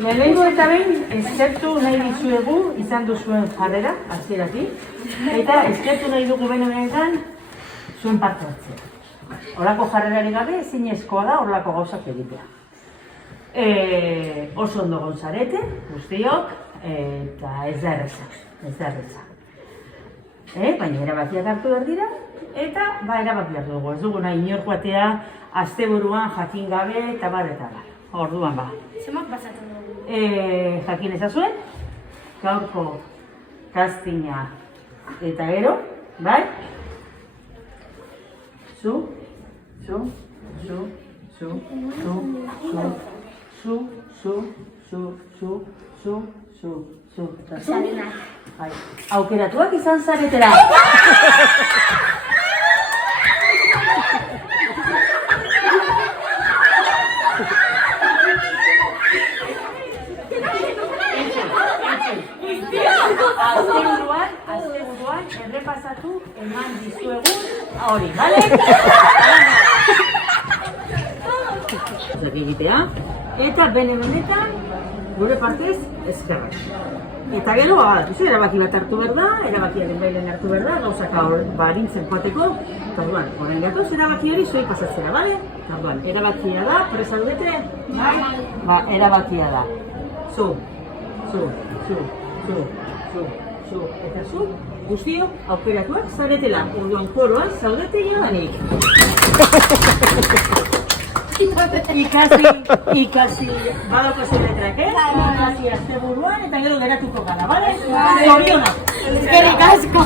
Lehenengo eta behin, eskertu nahi dizuegu izan duzuen jarrera, hasieratik, eta eskertu nahi dugu benetan zuen parte hartzea. Horlako jarrerari gabe ezinezkoa da horlako gauzak egitea. Oso ondo gonzarete, guztiok, eta ez da erreza. Baina erabakiak hartu behar dira, eta erabakiak dugu. Ez dugu nahi inor joatea, asteburuan jakin gabe, eta bar. Orduan ba. Zemak pasatzen dugu? Jakin ezazuen, gaurko castinga eta gero, bai? Zu. Aukeratuak izan zaretera. Asteburuan errepasatu eman dizuegu hori, bale? Egitea, eta benetan gure partez eskerrak. Eta gero, erabaki bat hartu behar da, erabakiaren bailen hartu behar da, gauzak barintzen joateko, eta orduan, horren gatoz, erabaki hori zoi pasatzera, bale? Eta orduan, erabakia da, presaudete? Ba, erabakia da. Zu, eta zu, guztio, aukeratuak zaretela, orduan koroan zaudete jadanik. Ikasi, badaukazu letrak, Ikasi asteburuan eta gero geratuko gara, bale? Zorionak! Eskerrik asko!